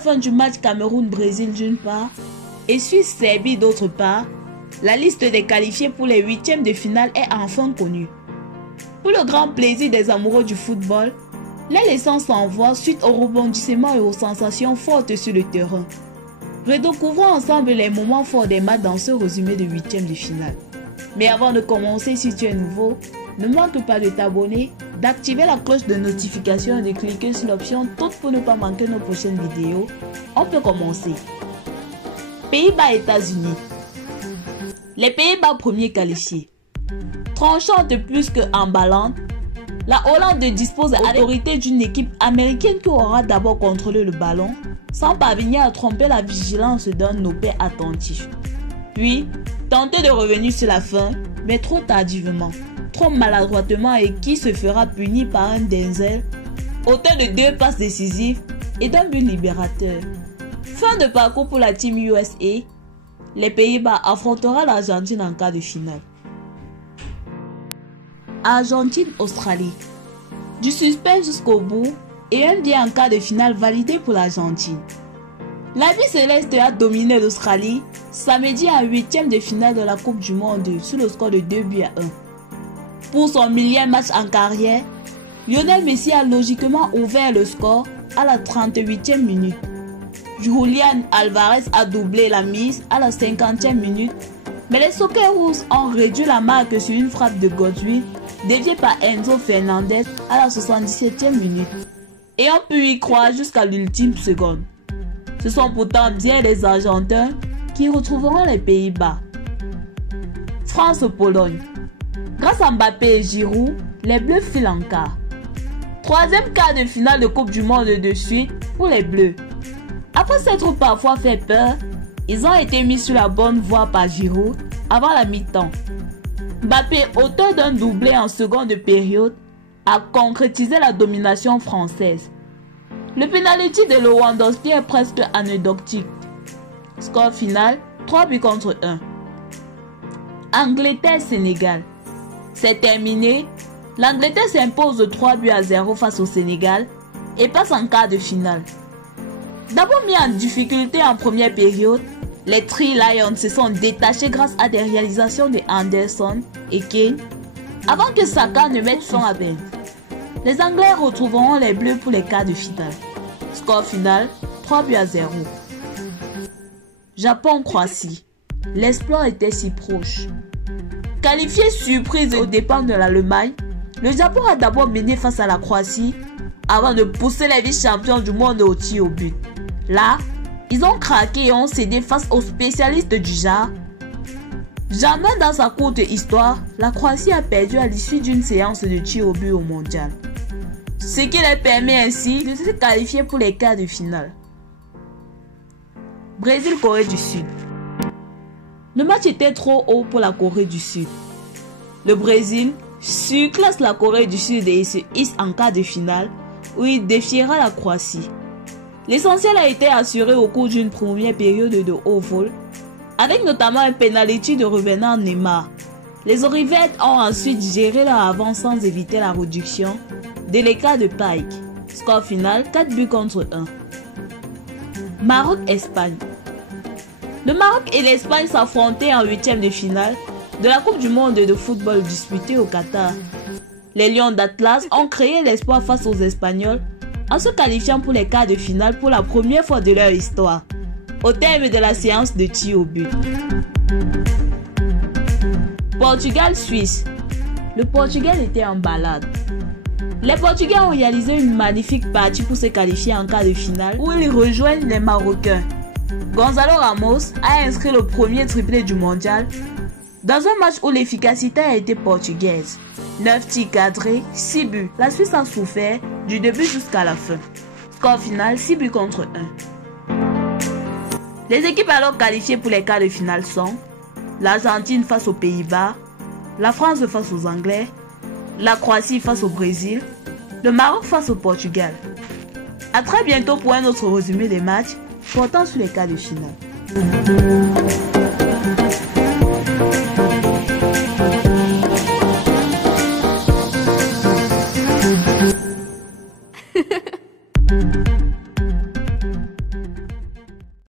fin du match Cameroun-Brésil d'une part et Suisse-Serbie d'autre part, la liste des qualifiés pour les huitièmes de finale est enfin connue. Pour le grand plaisir des amoureux du football, les leçons s'envoient suite aux rebondissements et aux sensations fortes sur le terrain. Redécouvrons ensemble les moments forts des matchs dans ce résumé de huitièmes de finale. Mais avant de commencer, si tu es nouveau, ne manque pas de t'abonner, d'activer la cloche de notification et de cliquer sur l'option toutes pour ne pas manquer nos prochaines vidéos. On peut commencer. Pays-Bas, États-Unis. Les Pays-Bas premiers qualifiés. Tranchante plus que emballante, la Hollande dispose à l'autorité d'une équipe américaine qui aura d'abord contrôlé le ballon, sans parvenir à tromper la vigilance d'un Nopé attentif. Puis, tenter de revenir sur la fin, mais trop tardivement, trop maladroitement et qui se fera punir par un Denzel, auteur de 2 passes décisives et d'un but libérateur. Fin de parcours pour la Team USA, les Pays-Bas affrontera l'Argentine en quart de finale. Argentine-Australie. Du suspense jusqu'au bout et un bien en quart de finale validé pour l'Argentine. La vie céleste a dominé l'Australie samedi en 8e de finale de la Coupe du Monde sur le score de 2-1. Pour son millième match en carrière, Lionel Messi a logiquement ouvert le score à la 38e minute. Julián Álvarez a doublé la mise à la 50e minute, mais les Socceroos ont réduit la marque sur une frappe de Godwin déviée par Enzo Fernandez à la 77e minute et ont pu y croire jusqu'à l'ultime seconde. Ce sont pourtant bien les Argentins qui retrouveront les Pays-Bas. France-Pologne. Grâce à Mbappé et Giroud, les Bleus filent en quart. 3e quart de finale de Coupe du Monde de suite pour les Bleus. Après s'être parfois fait peur, ils ont été mis sur la bonne voie par Giroud avant la mi-temps. Mbappé, auteur d'un doublé en seconde période, a concrétisé la domination française. Le pénalty de Lewandowski est presque anecdotique. Score final 3-1. Angleterre-Sénégal. C'est terminé. L'Angleterre s'impose de 3-0 face au Sénégal et passe en quart de finale. D'abord mis en difficulté en première période, les Three Lions se sont détachés grâce à des réalisations de Anderson et Kane avant que Saka ne mette son à peine. Les Anglais retrouveront les Bleus pour les quarts de finale. Score final 3-0. Japon-Croatie. L'exploit était si proche. Qualifié surprise aux dépens de l'Allemagne, le Japon a d'abord mené face à la Croatie avant de pousser les vice-champions du monde au tir au but. Là, ils ont craqué et ont cédé face aux spécialistes du genre. Jamais dans sa courte histoire, la Croatie a perdu à l'issue d'une séance de tir au but au mondial. Ce qui leur permet ainsi de se qualifier pour les quarts de finale. Brésil-Corée du Sud. Le match était trop haut pour la Corée du Sud. Le Brésil surclasse la Corée du Sud et se hisse en quart de finale où il défiera la Croatie. L'essentiel a été assuré au cours d'une première période de haut vol, avec notamment un penalty de revenant Neymar. Les Orivettes ont ensuite géré leur avance sans éviter la réduction de l'écart de Pike. Score final 4-1. Maroc-Espagne. Le Maroc et l'Espagne s'affrontaient en 8e de finale de la Coupe du Monde de football disputée au Qatar. Les Lions d'Atlas ont créé l'espoir face aux Espagnols en se qualifiant pour les quarts de finale pour la première fois de leur histoire, au terme de la séance de tir au but. Portugal-Suisse. Le Portugal était en balade. Les Portugais ont réalisé une magnifique partie pour se qualifier en quart de finale où ils rejoignent les Marocains. Gonzalo Ramos a inscrit le premier triplé du mondial dans un match où l'efficacité a été portugaise. 9 tirs cadrés, 6 buts. La Suisse a souffert du début jusqu'à la fin. Score final 6-1. Les équipes alors qualifiées pour les quarts de finale sont l'Argentine face aux Pays-Bas, la France face aux Anglais, la Croatie face au Brésil, le Maroc face au Portugal. A très bientôt pour un autre résumé des matchs portant sur les quarts de finale.